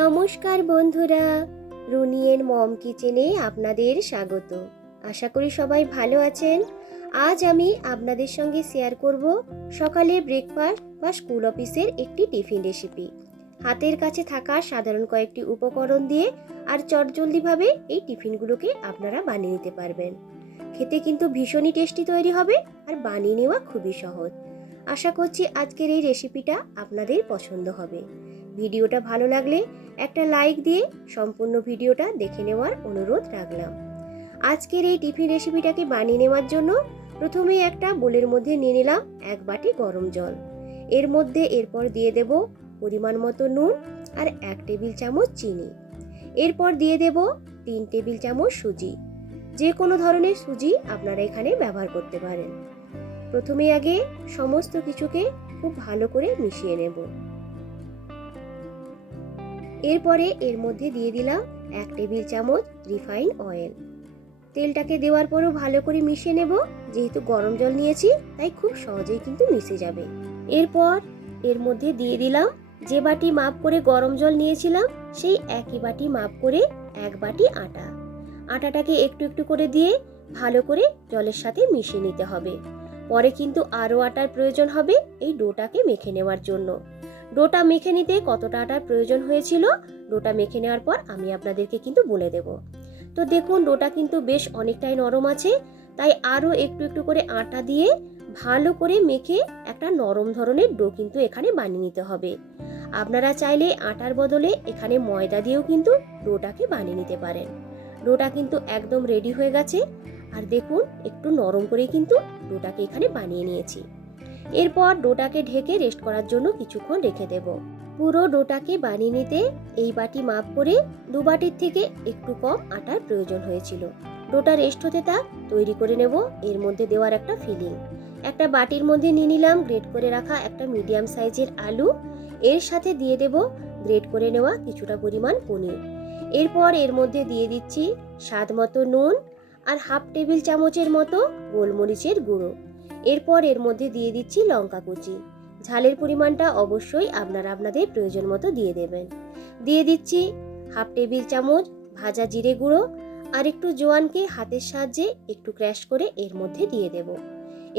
নমস্কার বন্ধুরা, রুনিয়ের মম কিচেনে আপনাদের স্বাগত। আশা করি সবাই ভালো আছেন। আজ আমি আপনাদের সঙ্গে শেয়ার করব সকালে ব্রেকফাস্ট বা স্কুল অফিসের একটি টিফিন রেসিপি। হাতের কাছে থাকা সাধারণ কয়েকটি উপকরণ দিয়ে আর চটজলদিভাবে এই টিফিনগুলোকে আপনারা বানিয়ে নিতে পারবেন। খেতে কিন্তু ভীষণই টেস্টি তৈরি হবে আর বানিয়ে নেওয়া খুবই সহজ। আশা করছি আজকের এই রেসিপিটা আপনাদের পছন্দ হবে। ভিডিওটা ভালো লাগলে একটা লাইক দিয়ে সম্পূর্ণ ভিডিওটা দেখে নেওয়ার অনুরোধ রাখলাম। আজকের এই টিফিন রেসিপিটাকে বানিয়ে নেওয়ার জন্য প্রথমে একটা বোলের মধ্যে নিয়ে নিলাম 1 বাটি গরম জল। এর মধ্যে এরপর দিয়ে দেব পরিমাণ মতো নুন আর 1 টেবিল চামচ চিনি। এরপর দিয়ে দেব 3 টেবিল চামচ সুজি। যে কোনো ধরনের সুজি আপনারা এখানে ব্যবহার করতে পারেন। প্রথমে আগে সমস্ত কিছুকে খুব ভালো করে মিশিয়ে নেব। এরপরে এর মধ্যে দিয়ে দিলাম 1 টেবিল চামচ রিফাইন অয়েল। তেলটাকে দেওয়ার পরও ভালো করে মিশিয়ে নেব। যেহেতু গরম জল নিয়েছি তাই খুব সহজেই কিন্তু মিশে যাবে। এরপর এর মধ্যে দিয়ে দিলাম যে বাটি মাপ করে গরম জল নিয়েছিলাম সেই একই বাটি মাপ করে 1 বাটি আটা। আটাটাকে একটু একটু করে দিয়ে ভালো করে জলের সাথে মিশিয়ে নিতে হবে। পরে কিন্তু আরও আটার প্রয়োজন হবে এই ডোটাকে মেখে নেওয়ার জন্য। ডোটা মেখে নিতে কতটা আটার প্রয়োজন হয়েছিল ডোটা মেখে নেওয়ার পর আমি আপনাদেরকে কিন্তু বলে দেব। তো দেখুন ডোটা কিন্তু বেশ অনেকটাই নরম আছে, তাই আরও একটু একটু করে আটা দিয়ে ভালো করে মেখে একটা নরম ধরনের ডো কিন্তু এখানে বানিয়ে নিতে হবে। আপনারা চাইলে আটার বদলে এখানে ময়দা দিয়েও কিন্তু ডোটাকে বানিয়ে নিতে পারেন। ডোটা কিন্তু একদম রেডি হয়ে গেছে। আর দেখুন একটু নরম করে কিন্তু ডোটাকে এখানে বানিয়ে নিয়েছি। এরপর ডোটাকে ঢেকে রেস্ট করার জন্য কিছুক্ষণ রেখে দেব। পুরো ডোটাকে বানিয়ে নিতে এই বাটি মাপ করে 2 বাটির থেকে একটু কম আটার প্রয়োজন হয়েছিল। ডোটা রেস্ট হতে তা তৈরি করে নেব। এর মধ্যে দেওয়ার একটা ফিলিং, একটা বাটির মধ্যে নিয়ে নিলাম গ্রেট করে রাখা একটা মিডিয়াম সাইজের আলু। এর সাথে দিয়ে দেব গ্রেট করে নেওয়া কিছুটা পরিমাণ পনির। এরপর এর মধ্যে দিয়ে দিচ্ছি স্বাদ মতো নুন আর হাফ টেবিল চামচের মতো গোলমরিচের গুঁড়ো। এরপর এর মধ্যে দিয়ে দিচ্ছি লঙ্কা কুচি। ঝালের পরিমাণটা অবশ্যই আপনারা আপনাদের প্রয়োজন মতো দিয়ে দেবেন। দিয়ে দিচ্ছি হাফ টেবিল চামচ ভাজা জিরে গুঁড়ো আর একটু জোয়ানকে হাতের সাহায্যে একটু ক্র্যাশ করে এর মধ্যে দিয়ে দেব।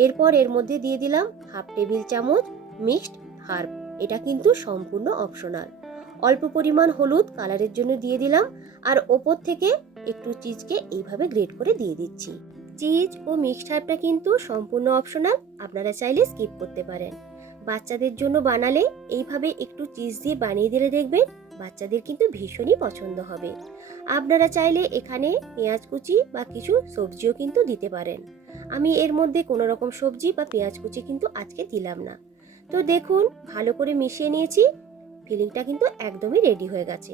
এরপর এর মধ্যে দিয়ে দিলাম হাফ টেবিল চামচ মিক্সড হার্ব। এটা কিন্তু সম্পূর্ণ অপশনাল। অল্প পরিমাণ হলুদ কালারের জন্য দিয়ে দিলাম আর ওপর থেকে একটু চিজকে এইভাবে গ্রেট করে দিয়ে দিচ্ছি। চিজ ও মিক্সড হার্বটা কিন্তু সম্পূর্ণ অপশনাল, আপনারা চাইলে স্কিপ করতে পারেন। বাচ্চাদের জন্য বানালে এইভাবে একটু চিজ দিয়ে বানিয়ে দিলে দেখবেন বাচ্চাদের কিন্তু ভীষণই পছন্দ হবে। আপনারা চাইলে এখানে পেঁয়াজ কুচি বা কিছু সবজিও কিন্তু দিতে পারেন। আমি এর মধ্যে কোনো রকম সবজি বা পেঁয়াজ কুচি কিন্তু আজকে দিলাম না। তো দেখুন ভালো করে মিশিয়ে নিয়েছি। ফিলিংটা কিন্তু একদমই রেডি হয়ে গেছে।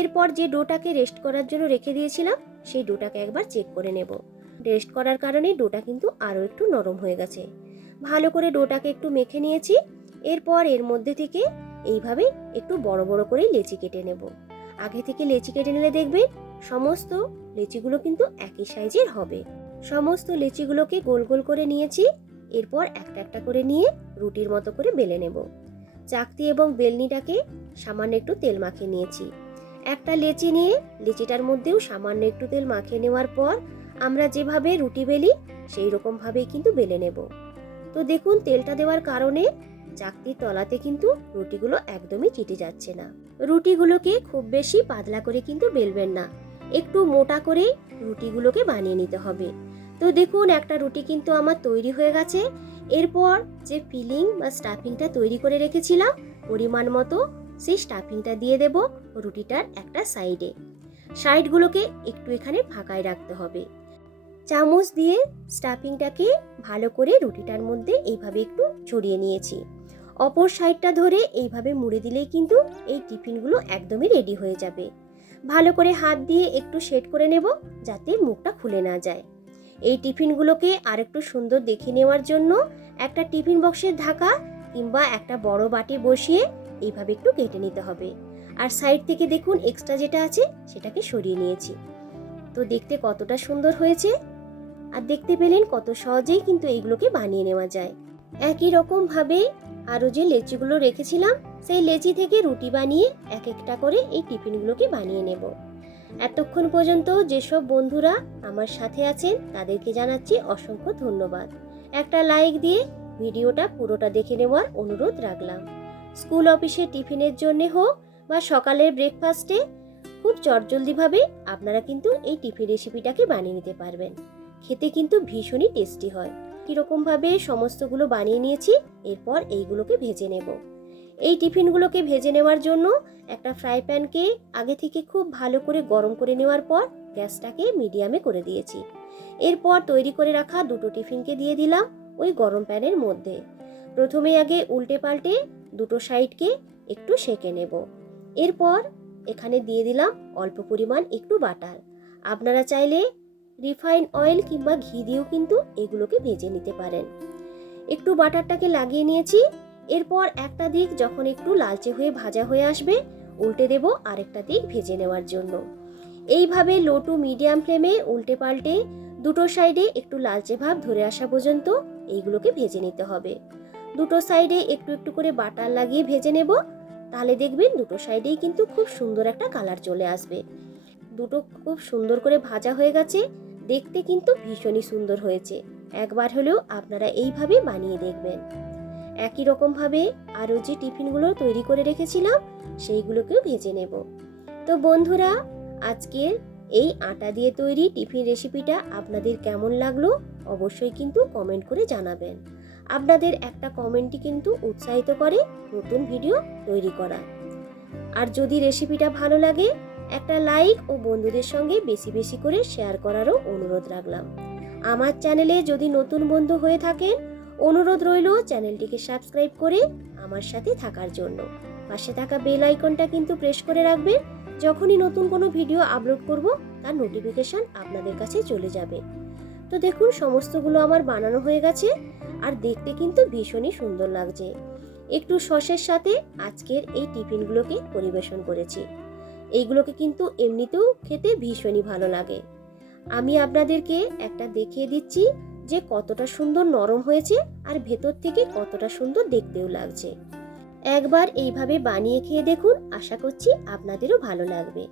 এরপর যে ডোটাকে রেস্ট করার জন্য রেখে দিয়েছিলাম সেই ডোটাকে একবার চেক করে নেব। রেস্ট করার কারণে ডোটা কিন্তু আরও একটু নরম হয়ে গেছে। ভালো করে ডোটাকে একটু মেখে নিয়েছি। এরপর এর মধ্যে থেকে এইভাবে একটু বড় বড় করে লেচি কেটে নেব। আগে থেকে লেচি কেটে নিলে দেখবেন সমস্ত লেচিগুলো কিন্তু একই সাইজের হবে। সমস্ত লেচিগুলোকে গোল গোল করে নিয়েছি। এরপর একটা একটা করে নিয়ে রুটির মতো করে বেলে নেব। চাকতি এবং বেলনিটাকে সামান্য একটু তেল মাখিয়ে নিয়েছি। একটা লেচি নিয়ে লেচিটার মধ্যেও সামান্য একটু তেল মাখিয়ে নেওয়ার পর আমরা যেভাবে রুটি বেলি সেই রকম ভাবেই কিন্তু বেলে নেব। তো দেখুন তেলটা দেওয়ার কারণে চাকতির তলাতে কিন্তু রুটিগুলো একদমই চিটে যাচ্ছে না। রুটিগুলোকে খুব বেশি পাতলা করে কিন্তু বেলবেন না, একটু মোটা করে রুটিগুলোকে বানিয়ে নিতে হবে। তো দেখুন একটা রুটি কিন্তু আমার তৈরি হয়ে গেছে। এরপর যে ফিলিং বা স্টাফিংটা তৈরি করে রেখেছিলাম পরিমাণ মতো সেই স্টাফিংটা দিয়ে দেব রুটিটার একটা সাইডে। সাইডগুলোকে একটু এখানে ফাঁকায় রাখতে হবে। চামচ দিয়ে স্টাফিংটাকে ভালো করে রুটিটার মধ্যে এইভাবে একটু ছড়িয়ে নিয়েছি। অপর সাইডটা ধরে এইভাবে মুড়ে দিলেই কিন্তু এই টিফিনগুলো একদমই রেডি হয়ে যাবে। ভালো করে হাত দিয়ে একটু সেট করে নেব যাতে মুখটা খুলে না যায়। এই টিফিনগুলোকে আরেকটু সুন্দর দেখে নেওয়ার জন্য একটা টিফিন বক্সের ঢাকা কিংবা একটা বড় বাটি বসিয়ে এইভাবে একটু কেটে নিতে হবে। আর সাইড থেকে দেখুন এক্সট্রা যেটা আছে সেটাকে সরিয়ে নিয়েছি। তো দেখতে কতটা সুন্দর হয়েছে আর দেখতে পেলেন কত সহজেই কিন্তু এইগুলোকে বানিয়ে নেওয়া যায়। একই রকম ভাবে আরও যে লেচিগুলো রেখেছিলাম সেই লেচি থেকে রুটি বানিয়ে এক একটা করে এই টিফিনগুলোকে বানিয়ে নেব। এতক্ষণ পর্যন্ত যেসব বন্ধুরা আমার সাথে আছেন তাদেরকে জানাচ্ছি অসংখ্য ধন্যবাদ। একটা লাইক দিয়ে ভিডিওটা পুরোটা দেখে নেওয়ার অনুরোধ রাখলাম। স্কুল অফিসে টিফিনের জন্য হোক বা সকালের ব্রেকফাস্টে খুব চটজলদিভাবে আপনারা কিন্তু এই টিফিন রেসিপিটাকে বানিয়ে নিতে পারবেন। খেতে কিন্তু ভীষণই টেস্টি হয়। কীরকমভাবে সমস্তগুলো বানিয়ে নিয়েছি, এরপর এইগুলোকে ভেজে নেব। এই টিফিনগুলোকে ভেজে নেওয়ার জন্য একটা ফ্রাই প্যানকে আগে থেকে খুব ভালো করে গরম করে নেওয়ার পর গ্যাসটাকে মিডিয়ামে করে দিয়েছি। এরপর তৈরি করে রাখা দুটো টিফিনকে দিয়ে দিলাম ওই গরম প্যানের মধ্যে। প্রথমে আগে উল্টে পাল্টে দুটো সাইডকে একটু সেঁকে নেব। এরপর এখানে দিয়ে দিলাম অল্প পরিমাণ একটু বাটার। আপনারা চাইলে রিফাইন অয়েল কিংবা ঘি দিয়েও কিন্তু এগুলোকে ভেজে নিতে পারেন। একটু বাটারটাকে লাগিয়ে নিয়েছি। এরপর একটা দিক যখন একটু লালচে হয়ে ভাজা হয়ে আসবে, উল্টে দেব আরেকটা দিক ভেজে নেওয়ার জন্য। এইভাবে লো টু মিডিয়াম ফ্লেমে উল্টে পাল্টে দুটো সাইডে একটু লালচে ভাব ধরে আসা পর্যন্ত এইগুলোকে ভেজে নিতে হবে। দুটো সাইডে একটু একটু করে বাটার লাগিয়ে ভেজে নেব। তাহলে দেখবেন দুটো সাইডেই কিন্তু খুব সুন্দর একটা কালার চলে আসবে। দুটো খুব সুন্দর করে ভাজা হয়ে গেছে, দেখতে কিন্তু ভীষণই সুন্দর হয়েছে। একবার হলেও আপনারা এইভাবে বানিয়ে দেখবেন। একই রকমভাবে আরও যে টিফিনগুলো তৈরি করে রেখেছিলাম সেইগুলোকেও ভেজে নেব। তো বন্ধুরা, আজকের এই আটা দিয়ে তৈরি টিফিন রেসিপিটা আপনাদের কেমন লাগলো অবশ্যই কিন্তু কমেন্ট করে জানাবেন। আপনাদের একটা কমেন্টই কিন্তু উৎসাহিত করে নতুন ভিডিও তৈরি করা। আর যদি রেসিপিটা ভালো লাগে একটা লাইক ও বন্ধুদের সঙ্গে বেশি বেশি করে শেয়ার করারও অনুরোধ রাখলাম। আমার চ্যানেলে যদি নতুন বন্ধু হয়ে থাকেন, অনুরোধ রইল চ্যানেলটিকে সাবস্ক্রাইব করে আমার সাথে থাকার জন্য। পাশে থাকা বেল আইকনটা কিন্তু প্রেস করে রাখবেন। যখনই নতুন কোনো ভিডিও আপলোড করব তার নোটিফিকেশন আপনাদের কাছে চলে যাবে। তো দেখুন সমস্তগুলো আমার বানানো হয়ে গেছে আর দেখতে কিন্তু ভীষণই সুন্দর লাগছে। একটু সসের সাথে আজকের এই টিফিনগুলোকে পরিবেশন করেছি। এইগুলোকে কিন্তু এমনিতেও খেতে ভীষণই ভালো লাগে। আমি আপনাদেরকে একটা দেখিয়ে দিচ্ছি যে কতটা সুন্দর নরম হয়েছে আর ভেতর থেকে কতটা সুন্দর দেখতেও লাগছে। একবার এইভাবে বানিয়ে খেয়ে দেখুন, আশা করছি আপনাদেরও ভালো লাগবে।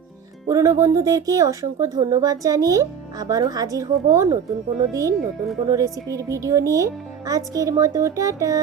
পুরনো বন্ধুদেরকে অসংখ্য ধন্যবাদ জানিয়ে আবারও হাজির হব নতুন কোনো দিন নতুন কোনো রেসিপির ভিডিও নিয়ে। আজকের মতো টাটা।